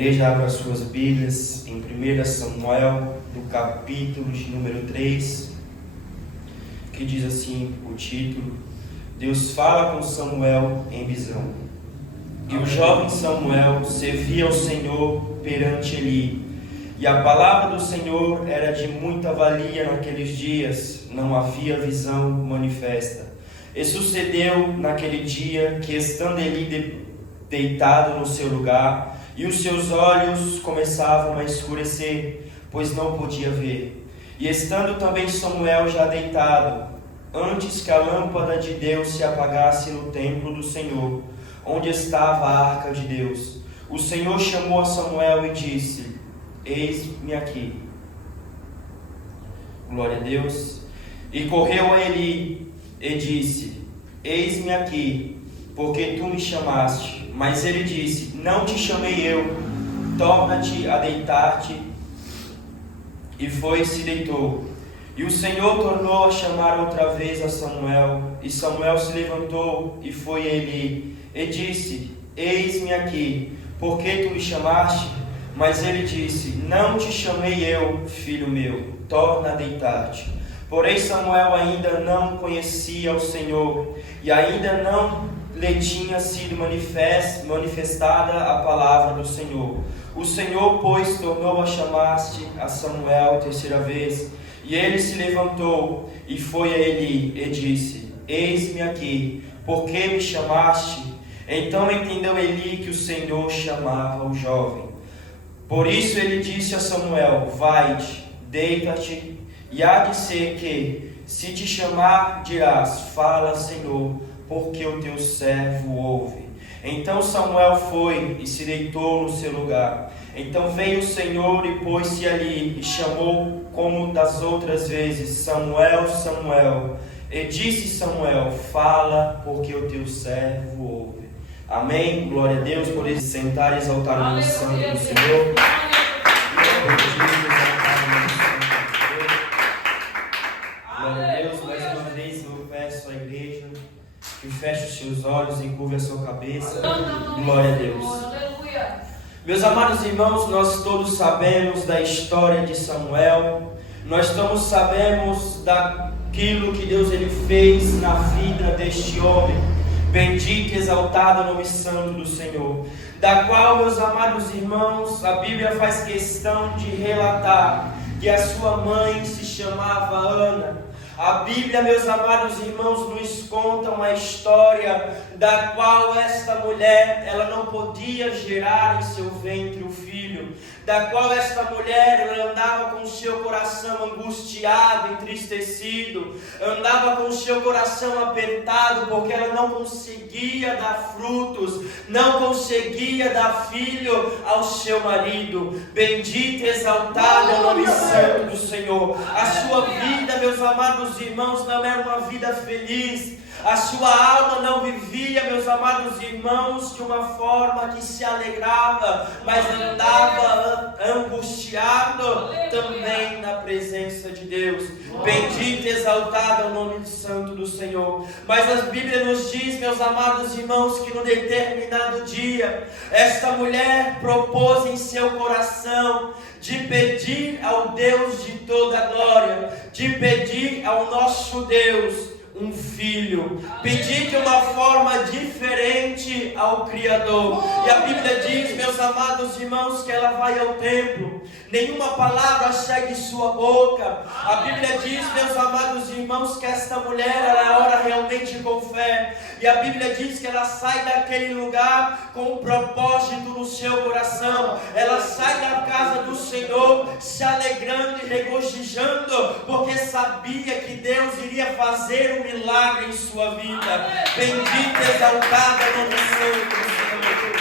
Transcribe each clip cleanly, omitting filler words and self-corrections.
igreja abra as suas Bíblias em 1 Samuel, do capítulo de número 3, que diz assim o título: Deus fala com Samuel em visão. E o jovem Samuel servia ao Senhor perante Eli, e a palavra do Senhor era de muita valia naqueles dias, não havia visão manifesta. E sucedeu naquele dia que, estando Eli deitado no seu lugar, e os seus olhos começavam a escurecer, pois não podia ver. E estando também Samuel já deitado, antes que a lâmpada de Deus se apagasse no templo do Senhor, onde estava a arca de Deus, o Senhor chamou a Samuel e disse: Eis-me aqui. Glória a Deus. E correu a Eli e disse: Eis-me aqui, porque tu me chamaste. Mas ele disse: Não te chamei eu, torna-te a deitar-te. E foi e se deitou. E o Senhor tornou a chamar outra vez a Samuel. E Samuel se levantou e foi a Eli e disse: Eis-me aqui, porque tu me chamaste? Mas ele disse: Não te chamei eu, filho meu, torna a deitar-te. Porém Samuel ainda não conhecia o Senhor, e ainda não lhe tinha sido manifestada a palavra do Senhor. O Senhor, pois, tornou a chamar-te a Samuel terceira vez, e ele se levantou e foi a Eli e disse: Eis-me aqui, porque me chamaste? Então entendeu Eli que o Senhor chamava o jovem. Por isso ele disse a Samuel: Vai-te, deita-te, e há de ser que, se te chamar, dirás: Fala, Senhor, porque o teu servo ouve. Então Samuel foi e se deitou no seu lugar. Então veio o Senhor e pôs-se ali, e chamou como das outras vezes: Samuel, Samuel. E disse Samuel: Fala, porque o teu servo ouve. Amém. Glória a Deus. Por isso sentar e exaltar o nome santo do Senhor. Glória a Deus. Mais uma vez eu peço à igreja que feche os seus olhos e curve a sua cabeça. Glória a Deus. Meus amados irmãos, nós todos sabemos da história de Samuel. Nós todos sabemos daquilo que Deus ele fez na vida deste homem. Bendito e exaltado o nome santo do Senhor, da qual, meus amados irmãos, a Bíblia faz questão de relatar que a sua mãe se chamava Ana. A Bíblia, meus amados irmãos, nos conta uma história da qual esta mulher, ela não podia gerar em seu ventre o filho, da qual esta mulher, ela andava com o seu coração angustiado, entristecido, andava com o seu coração apertado, porque ela não conseguia dar frutos, não conseguia dar filho ao seu marido. Bendito e exaltado é o nome santo do Senhor. A sua vida, meus amados irmãos, não era uma vida feliz. A sua alma não vivia, meus amados irmãos, de uma forma que se alegrava, mas andava angustiado também na presença de Deus. Bendito e exaltado é o nome santo do Senhor. Mas a Bíblia nos diz, meus amados irmãos, que no determinado dia, esta mulher propôs em seu coração de pedir ao Deus de toda a glória, de pedir ao nosso Deus um filho, pedir de uma forma diferente ao Criador. E a Bíblia diz, meus amados irmãos, que ela vai ao templo, nenhuma palavra segue sua boca. A Bíblia diz, meus amados irmãos, que esta mulher, ela ora realmente com fé. E a Bíblia diz que ela sai daquele lugar com um propósito no seu coração. Ela sai da casa do Senhor se alegrando e regozijando, porque sabia que Deus iria fazer um milagre em sua vida. Bendito e exaltado é o nome santo do Senhor.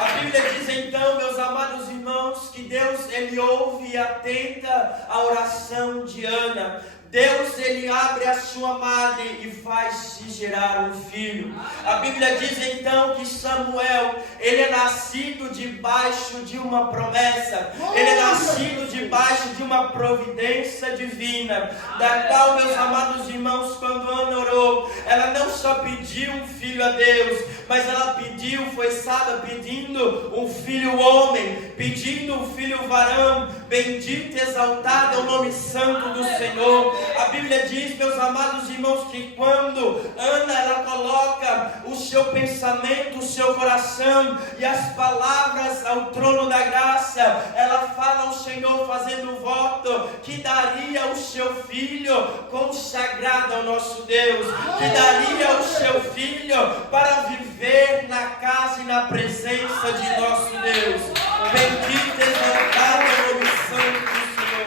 A Bíblia diz então, meus amados irmãos, que Deus ele ouve e atenta a oração de Ana. Deus ele abre a sua madre e faz-se gerar um filho. A Bíblia diz então que Samuel, ele é nascido debaixo de uma promessa. Ele é nascido debaixo de uma providência divina, da qual, meus amados irmãos, quando Ana orou, ela não só pediu um filho filho a Deus, mas ela pediu, foi sábia, pedindo um filho homem, pedindo um filho varão. Bendito e exaltado é o nome santo do Senhor. A Bíblia diz, meus amados irmãos, que quando Ana ela coloca o seu pensamento, o seu coração e as palavras ao trono da graça, ela fala ao Senhor fazendo voto que daria o seu filho consagrado ao nosso Deus, que daria o seu filho para viver na casa e na presença de nosso Deus. Bendito e exaltado é o nome santo do Senhor.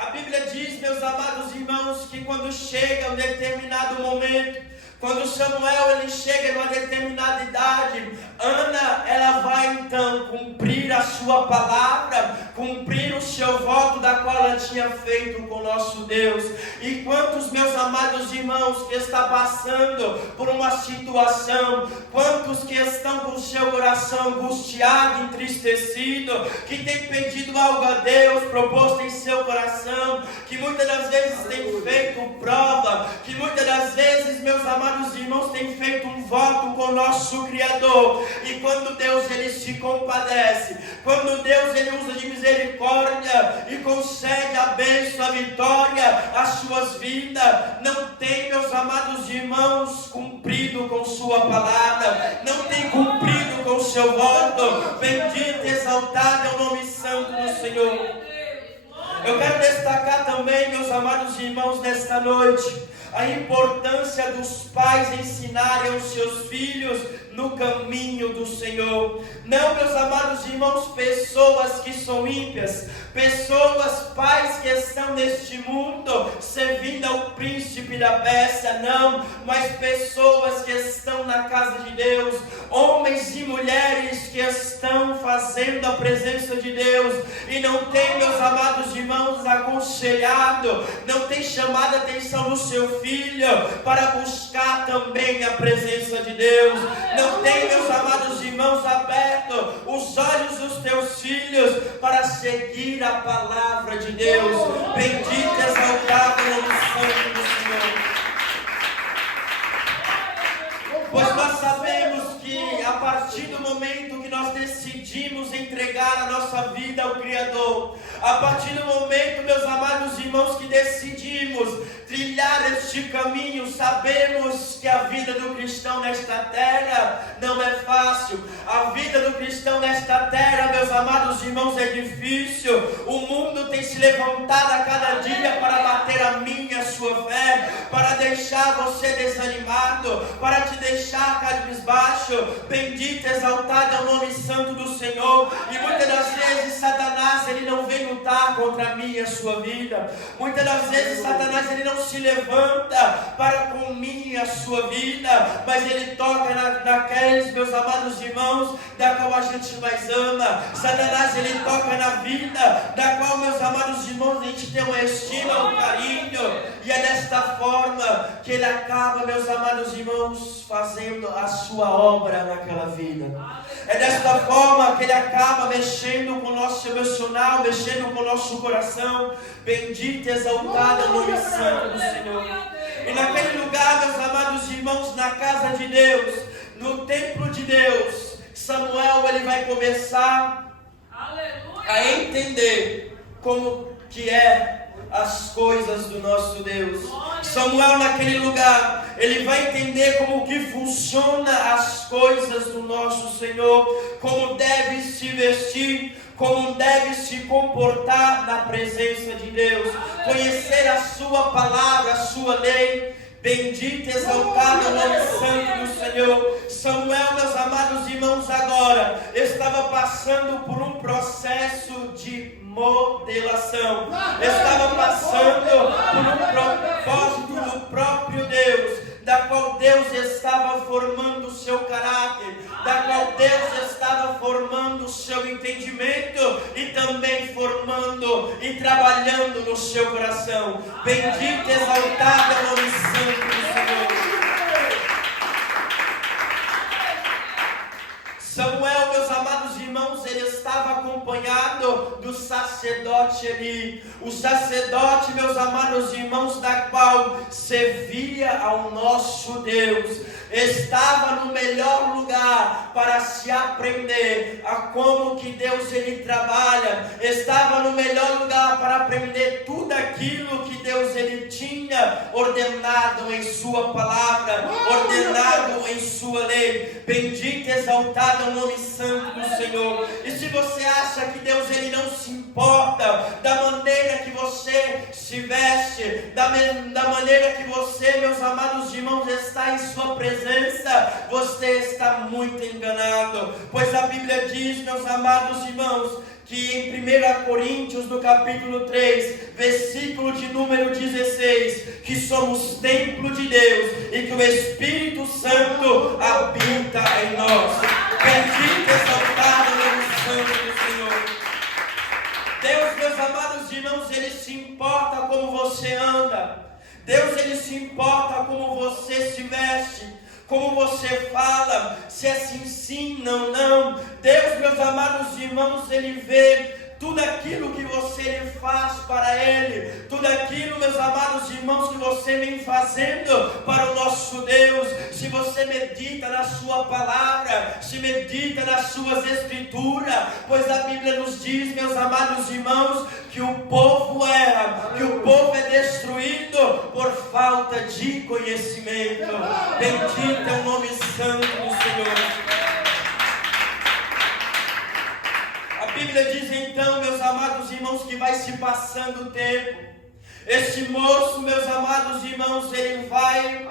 A Bíblia diz, meus amados irmãos, que quando chega um determinado momento, quando Samuel ele chega numa determinada idade, Ana ela vai então cumprir a sua palavra, cumprir o seu voto da qual ela tinha feito com o nosso Deus. E quantos, meus amados irmãos, que está passando por uma situação, quantos que estão com o seu coração angustiado, entristecido, que tem pedido algo a Deus, proposto em seu coração, que muitas das vezes tem feito prova, que muitas das vezes, meus amados irmãos, tem feito um voto com o nosso Criador, e quando Deus ele se compadece, quando Deus ele usa de misericórdia e concede a bênção, a vitória às suas vidas, não tem, meus amados irmãos, cumprido com sua palavra, não tem cumprido com o seu voto. Bendito e exaltado é o nome santo do Senhor. Eu quero destacar também, meus amados irmãos, nesta noite, a importância dos pais ensinarem aos seus filhos no caminho do Senhor. Não, meus amados irmãos, pessoas que são ímpias, pessoas, pais que estão neste mundo servindo ao príncipe da Pérsia, não, mas pessoas que estão na casa de Deus, homens e mulheres que estão fazendo a presença de Deus, e não tem, meus amados irmãos, aconselhado, não tem chamado a atenção do seu filho para buscar também a presença de Deus, não tem, meus amados irmãos, aberto os olhos dos teus filhos para seguir a palavra de Deus. Bendito e exaltado o nome santo do Senhor. Pois nós sabemos que a partir do momento que nós decidimos entregar a nossa vida ao Criador, a partir do momento, meus amados irmãos, que decidimos trilhar este caminho, sabemos que a vida do cristão nesta terra não é fácil. A vida do cristão nesta terra, meus amados irmãos, é difícil. O mundo tem se levantado a cada dia para bater a minha, a sua fé, para deixar você desanimado, para te deixar cabisbaixo. Bendito, exaltado é o nome santo do Senhor. E muitas das vezes Satanás ele não vem lutar contra a minha e a sua vida. Muitas das vezes Satanás ele não se levanta para com minha e a sua vida, mas ele toca naqueles, meus amados irmãos, da qual a gente mais ama. Satanás ele toca na vida da qual, meus amados irmãos, a gente tem uma estima, um carinho, e é desta forma que ele acaba, meus amados irmãos, fazendo a sua obra naquela vida. É desta forma que ele acaba mexendo com o nosso emocional, mexendo com o nosso coração. Bendito e exaltado é o nome santo do Senhor. E naquele lugar, meus amados irmãos, na casa de Deus, no templo de Deus, Samuel ele vai começar a entender como que é as coisas do nosso Deus. Samuel naquele lugar, ele vai entender como que funciona as coisas do nosso Senhor, como deve se vestir, como deve se comportar na presença de Deus, conhecer a sua palavra, a sua lei. Bendito e exaltado é o nome santo do Senhor. Samuel, meus amados irmãos, agora estava passando por um processo de modelação. Estava passando por um propósito do próprio Deus, da qual Deus estava formando o seu caráter, da qual Deus estava formando o seu entendimento e também formando e trabalhando no seu coração. Bendito e exaltado é o nome santo do Senhor. Samuel, meus amados irmãos, ele estava acompanhado do sacerdote sacerdote Eli. O sacerdote, meus amados irmãos, da qual servia ao nosso Deus, estava no melhor lugar para se aprender a como que Deus ele trabalha, estava no melhor lugar para aprender tudo aquilo que Deus ele tinha ordenado em sua palavra, ordenado em sua lei. Bendito e exaltado é o nome santo do Senhor. E se você acha que Deus ele não se importa da maneira que você se veste, da maneira que você, meus amados irmãos, está em sua presença, você está muito enganado, pois a Bíblia diz, meus amados irmãos, que em 1 Coríntios, no capítulo 3, versículo de número 16, que somos templo de Deus e que o Espírito Santo habita em nós. Bendito e exaltado o nome santo do Senhor. Deus, meus amados irmãos, Ele se importa como você anda. Deus, Ele se importa como você se veste, como você fala, se é sim, sim, não, não. Deus, meus amados irmãos, Ele vê tudo aquilo que você faz para Ele, tudo aquilo, meus amados irmãos, que você vem fazendo para o nosso Deus. Se você medita na sua palavra, se medita nas suas escrituras, pois a Bíblia nos diz, meus amados irmãos, que o povo erra, que o povo é destruído por falta de conhecimento. Bendito é o nome santo do Senhor. A Bíblia diz então, meus amados irmãos, que vai se passando o tempo. Esse moço, meus amados irmãos, ele vai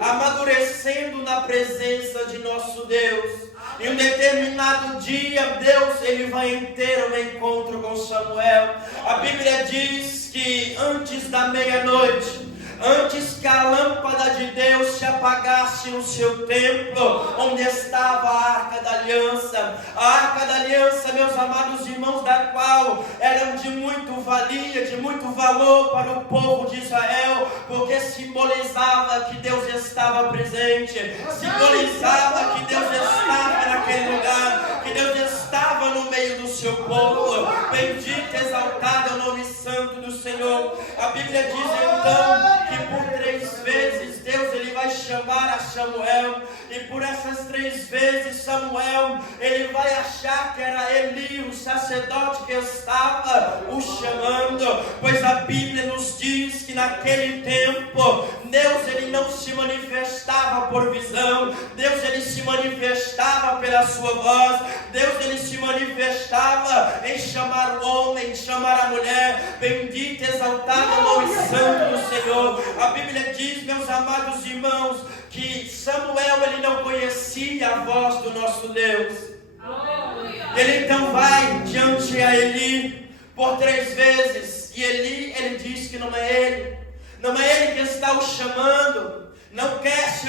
amadurecendo na presença de nosso Deus. Em um determinado dia, Deus ele vai ter um encontro com Samuel. A Bíblia diz que antes da meia-noite, antes que a lâmpada de Deus se apagasse no seu templo, onde estava a Arca da Aliança. A Arca da Aliança, meus amados irmãos, da qual era de muito valia, de muito valor para o povo de Israel, porque simbolizava que Deus estava presente, simbolizava que Deus estava naquele lugar, que Deus estava no meio do seu povo. Bendito e exaltado é o nome santo do Senhor. A Bíblia diz então que por 3 vezes Deus ele vai chamar a Samuel, e por essas 3 vezes Samuel ele vai achar que era Eli, o sacerdote, que estava o chamando, pois a Bíblia nos diz que naquele tempo Deus ele não se manifestava por visão, Deus ele se manifestava pela sua voz, Deus ele se manifestava em chamar o homem, em chamar a mulher. Bendito e exaltado é o nome santo do Senhor. A Bíblia diz, meus amados irmãos, que Samuel ele não conhecia a voz do nosso Deus. Ele então vai diante a Eli por 3 vezes, e Eli ele diz que não é ele, não é ele que está o chamando, não quer,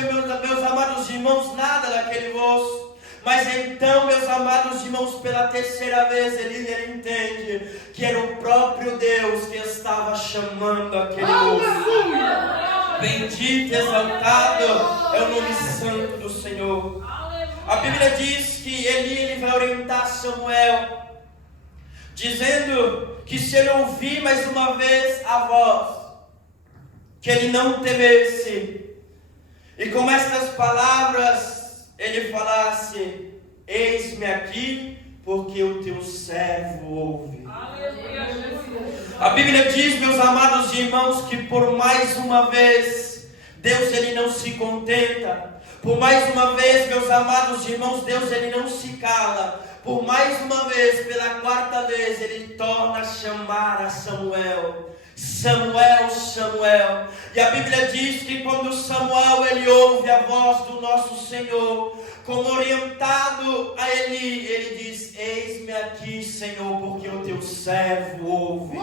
meus amados irmãos, nada daquele moço. Mas então, meus amados irmãos, pela 3ª vez ele entende que era o próprio Deus que estava chamando aquele moço. Bendito e exaltado é o nome santo do Senhor. A Bíblia diz que ele vai orientar Samuel, dizendo que se ele ouvir mais uma vez a voz, que ele não temesse. E com estas palavras ele falasse: eis-me aqui, porque o teu servo ouve. A Bíblia diz, meus amados irmãos, que por mais uma vez Deus ele não se contenta. Por mais uma vez, meus amados irmãos, Deus ele não se cala. Por mais uma vez, pela 4ª vez, ele torna a chamar a Samuel. Samuel, Samuel. E a Bíblia diz que quando Samuel ele ouve a voz do nosso Senhor, como orientado a Eli, ele diz: eis-me aqui, Senhor, porque o teu servo ouve.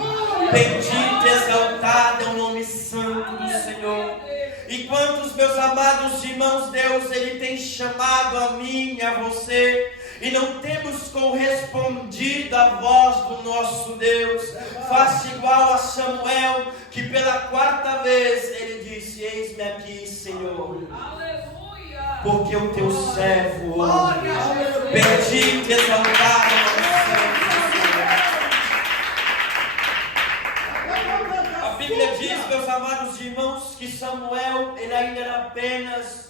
Bendito e exaltado é o nome santo do Senhor. E quantos, meus amados irmãos, Deus ele tem chamado a mim e a você, e não temos correspondido à voz do nosso Deus. Faça igual a Samuel, que pela 4ª vez ele disse: eis-me aqui, Senhor, porque o teu servo ouve. Bendito e exaltado é o nome santo do Senhor. irmãos, que Samuel, ele ainda era apenas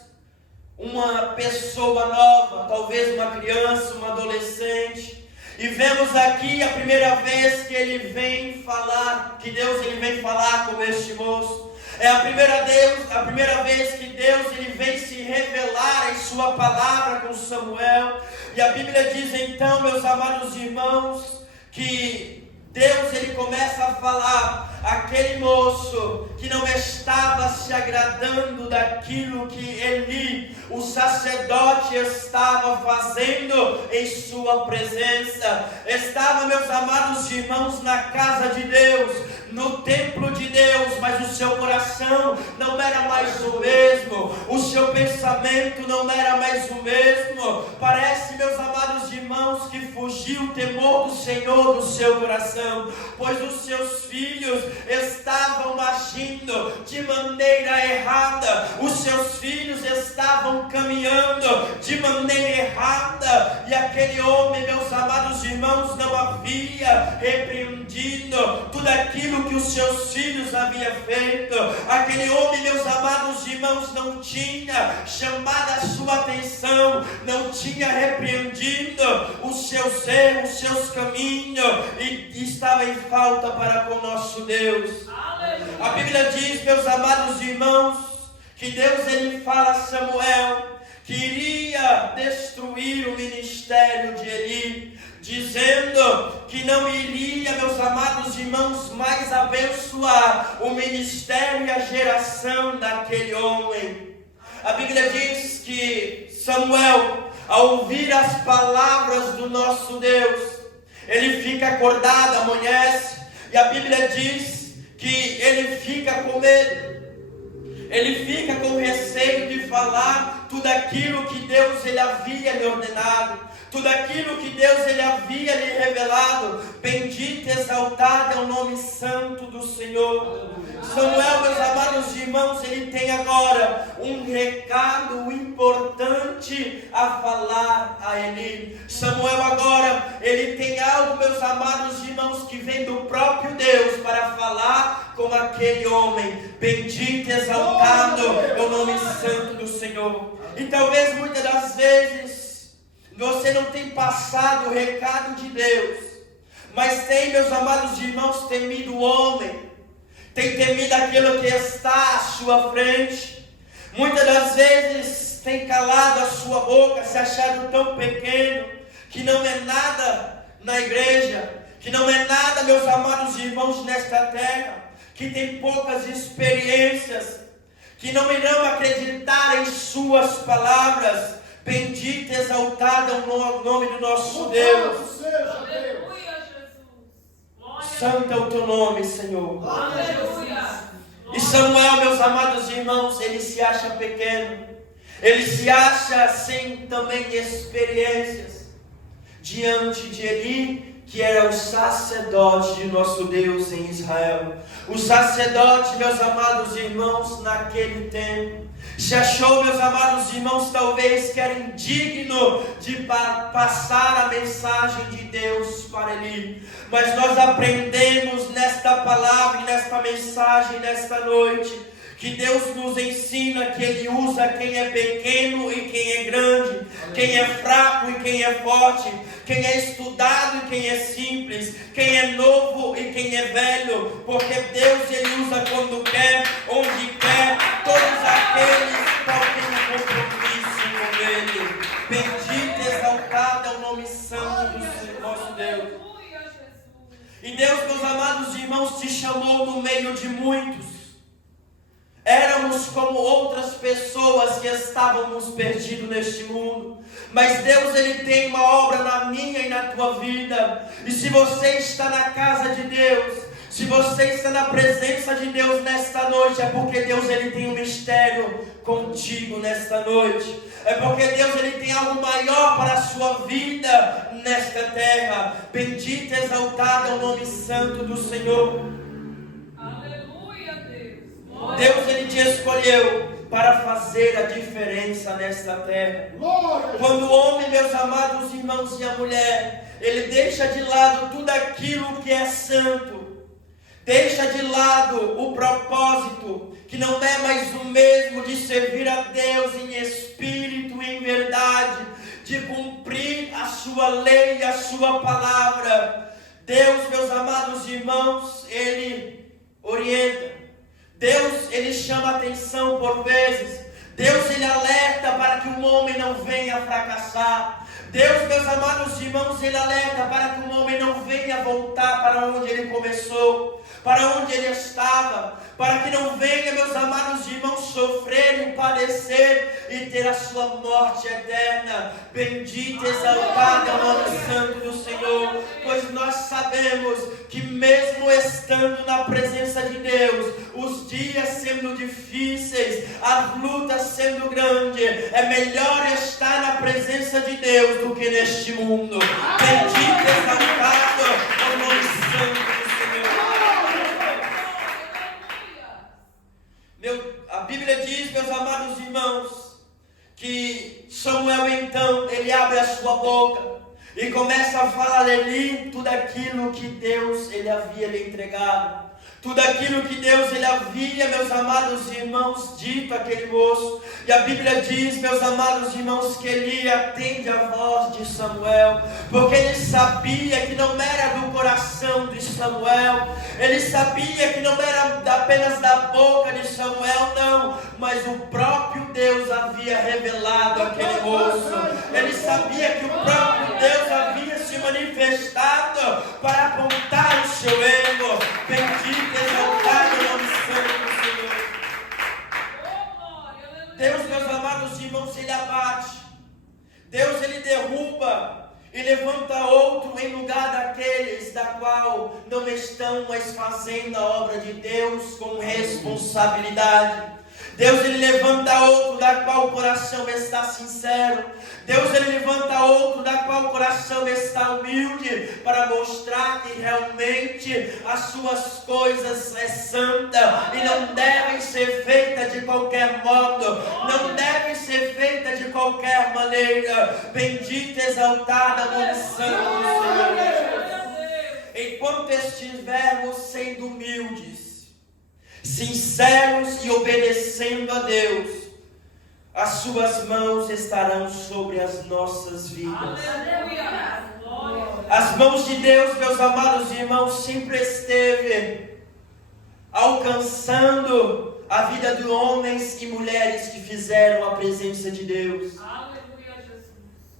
uma pessoa nova, talvez uma criança, uma adolescente. E vemos aqui a primeira vez que ele vem falar, que Deus ele vem falar com este moço. É a primeira vez que Deus ele vem se revelar em sua palavra com Samuel. E a Bíblia diz então, meus amados irmãos, que Deus ele começa a falar aquele moço que não estava se agradando daquilo que Eli, o sacerdote, estava fazendo em sua presença. Estava, meus amados irmãos, na casa de Deus, no templo de Deus, mas o seu coração não era mais o mesmo, o seu pensamento não era mais o mesmo. Parece, meus amados irmãos, que fugiu o temor do Senhor do seu coração, pois os seus filhos estavam agindo de maneira errada, os seus filhos estavam caminhando de maneira errada, e aquele homem, meus amados irmãos, não havia repreendido tudo aquilo que os seus filhos haviam feito. Aquele homem, meus amados irmãos, não tinha chamado a sua atenção, não tinha repreendido os seus erros, os seus caminhos, e estava em falta para com nosso Deus. A Bíblia diz, meus amados irmãos, que Deus ele fala a Samuel que iria destruir o ministério de Eli, dizendo que não iria, meus amados irmãos, mais abençoar o ministério e a geração daquele homem. A Bíblia diz que Samuel, ao ouvir as palavras do nosso Deus, ele fica acordado, amanhece, e a Bíblia diz que ele fica com medo. Ele fica com receio de falar tudo aquilo que Deus ele havia lhe ordenado, tudo aquilo que Deus ele havia lhe revelado. Bendito e exaltado é o nome santo do Senhor. Samuel, meus amados irmãos, ele tem agora um recado importante a falar a Eli. Samuel agora, ele tem algo, meus amados irmãos, que vem do próprio Deus para falar com aquele homem. Bendito e exaltado é o nome santo do Senhor. E talvez muitas das vezes você não tem passado o recado de Deus, mas tem, meus amados irmãos, temido o homem, tem temido aquilo que está à sua frente. Muitas das vezes tem calado a sua boca, se achado tão pequeno, que não é nada na igreja, que não é nada, meus amados irmãos, nesta terra, que tem poucas experiências, que não irão acreditar em suas palavras. Bendito e exaltado é o nome do nosso Deus. Aleluia, Jesus. Santo é o teu nome, Senhor. Aleluia. E Samuel, meus amados irmãos, ele se acha pequeno, ele se acha sem também experiências diante de Eli, que era o sacerdote de nosso Deus em Israel. O sacerdote, meus amados irmãos, naquele tempo, se achou, meus amados irmãos, talvez que era indigno de passar a mensagem de Deus para Eli. Mas nós aprendemos nesta palavra e nesta mensagem, nesta noite, que Deus nos ensina que Ele usa quem é pequeno e quem é grande, quem é fraco e quem é forte, quem é estudado e quem é simples, quem é novo e quem é velho, porque Deus Ele usa quando quer, onde quer, todos aqueles que têm um compromisso com Ele. Bendito e exaltado é o nome santo do nosso Deus. E Deus, meus amados irmãos, te chamou no meio de muitos. Éramos como outras pessoas que estávamos perdidos neste mundo. Mas Deus, Ele tem uma obra na minha e na tua vida. E se você está na casa de Deus, se você está na presença de Deus nesta noite, é porque Deus, Ele tem um mistério contigo nesta noite. É porque Deus, Ele tem algo maior para a sua vida nesta terra. Bendito e exaltado é o nome santo do Senhor. Deus, Ele te escolheu para fazer a diferença nesta terra. Quando o homem, meus amados irmãos, e a mulher, ele deixa de lado tudo aquilo que é santo, Deixa de lado o propósito, que não é mais o mesmo de servir a Deus em espírito e em verdade, de cumprir a sua lei e a sua palavra. Deus, meus amados irmãos, Ele orienta. Deus, Ele chama atenção por vezes. Deus, Ele alerta para que o homem não venha fracassar. Deus, meus amados irmãos, Ele alerta para que o homem não venha voltar para onde ele começou, para onde ele estava, para que não venha, meus amados irmãos, sofrer e padecer e ter a sua morte eterna. Bendito e exaltado é o nome santo do Senhor, pois nós sabemos que mesmo estando na presença de Deus, os dias sendo difíceis, as lutas sendo grandes, é melhor estar na presença de Deus do que neste mundo. Bendito e exaltado é o nome santo do Senhor. A Bíblia diz, meus amados irmãos, que Samuel então, ele abre a sua boca e começa a falar ali tudo aquilo que Deus ele havia lhe entregado. Tudo aquilo que Deus ele havia, meus amados irmãos, dito àquele moço. E a Bíblia diz, meus amados irmãos, que Eli atende a voz de Samuel, porque ele sabia que não era do coração de Samuel, ele sabia que não era apenas da boca de Samuel, não, mas o próprio Deus havia revelado aquele moço. Ele sabia que o próprio Deus havia se manifestado para apontar o seu erro. Bendito exaltado o nome santo do Senhor. Deus, meus amados irmãos, Ele abate. Deus, Ele derruba e levanta outro em lugar daqueles da qual não estão mais fazendo a obra de Deus com responsabilidade. Deus, Ele levanta outro da qual o coração está sincero. Deus, Ele levanta outro da qual o coração está humilde, para mostrar que realmente as suas coisas é santa e não devem ser feitas de qualquer modo, não devem ser feitas de qualquer maneira. Bendito e exaltado o nome santo do Senhor. Enquanto estivermos sendo humildes, sinceros e obedecendo a Deus, as suas mãos estarão sobre as nossas vidas. As mãos de Deus, meus amados irmãos, sempre esteve alcançando a vida de homens e mulheres que fizeram a presença de Deus.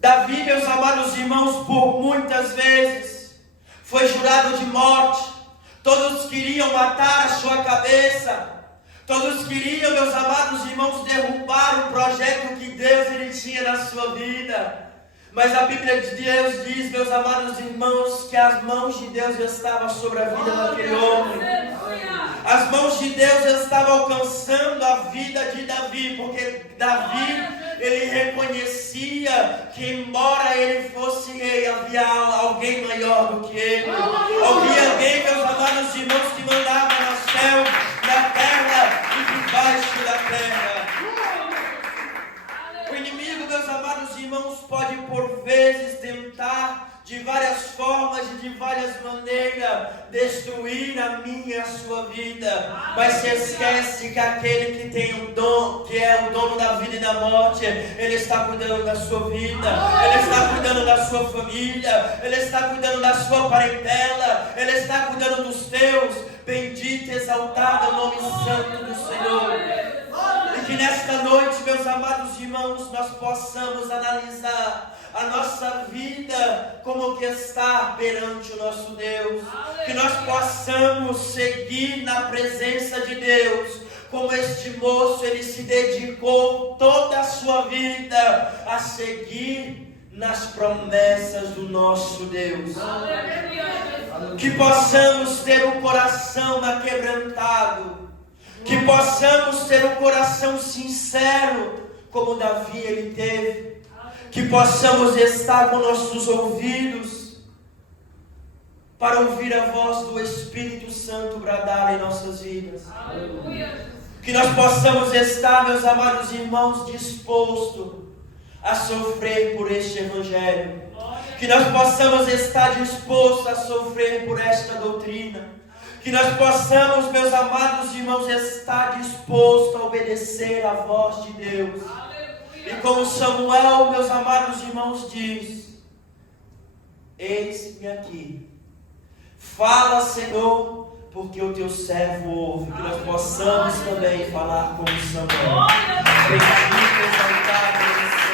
Davi, meus amados irmãos, por muitas vezes foi jurado de morte. Todos queriam matar a sua cabeça. Todos queriam, meus amados irmãos, derrubar o projeto que Deus ele tinha na sua vida. Mas a Bíblia de Deus diz, meus amados irmãos, que as mãos de Deus estavam sobre a vida daquele homem. As mãos de Deus estavam alcançando a vida de Davi, porque Davi, ele reconhecia que embora ele fosse rei, havia alguém maior do que ele. Havia alguém, meus amados irmãos, que mandava no céu, na terra e debaixo da terra. O inimigo, meus amados irmãos, pode por vezes tentar de várias formas e de várias maneiras destruir a minha e a sua vida, mas se esquece que aquele que tem o dom, que é o dono da vida e da morte, ele está cuidando da sua vida, ele está cuidando da sua família, ele está cuidando da sua parentela, ele está cuidando dos teus. Bendito e exaltado é o nome santo do Senhor. E que nesta noite, meus amados irmãos, nós possamos analisar a nossa vida como que está perante o nosso Deus. Que nós possamos seguir na presença de Deus, como este moço, ele se dedicou toda a sua vida a seguir nas promessas do nosso Deus. Que possamos ter o coração aquebrantado, que possamos ter o coração sincero, como Davi ele teve, que possamos estar com nossos ouvidos para ouvir a voz do Espírito Santo bradar em nossas vidas. Que nós possamos estar, meus amados irmãos, dispostos a sofrer por este Evangelho. Que nós possamos estar dispostos a sofrer por esta doutrina. Que nós possamos, meus amados irmãos, estar dispostos a obedecer a voz de Deus. E como Samuel, meus amados irmãos, diz: eis-me aqui. Fala, Senhor, porque o teu servo ouve. Que nós possamos também falar como Samuel. Bendito, exaltado,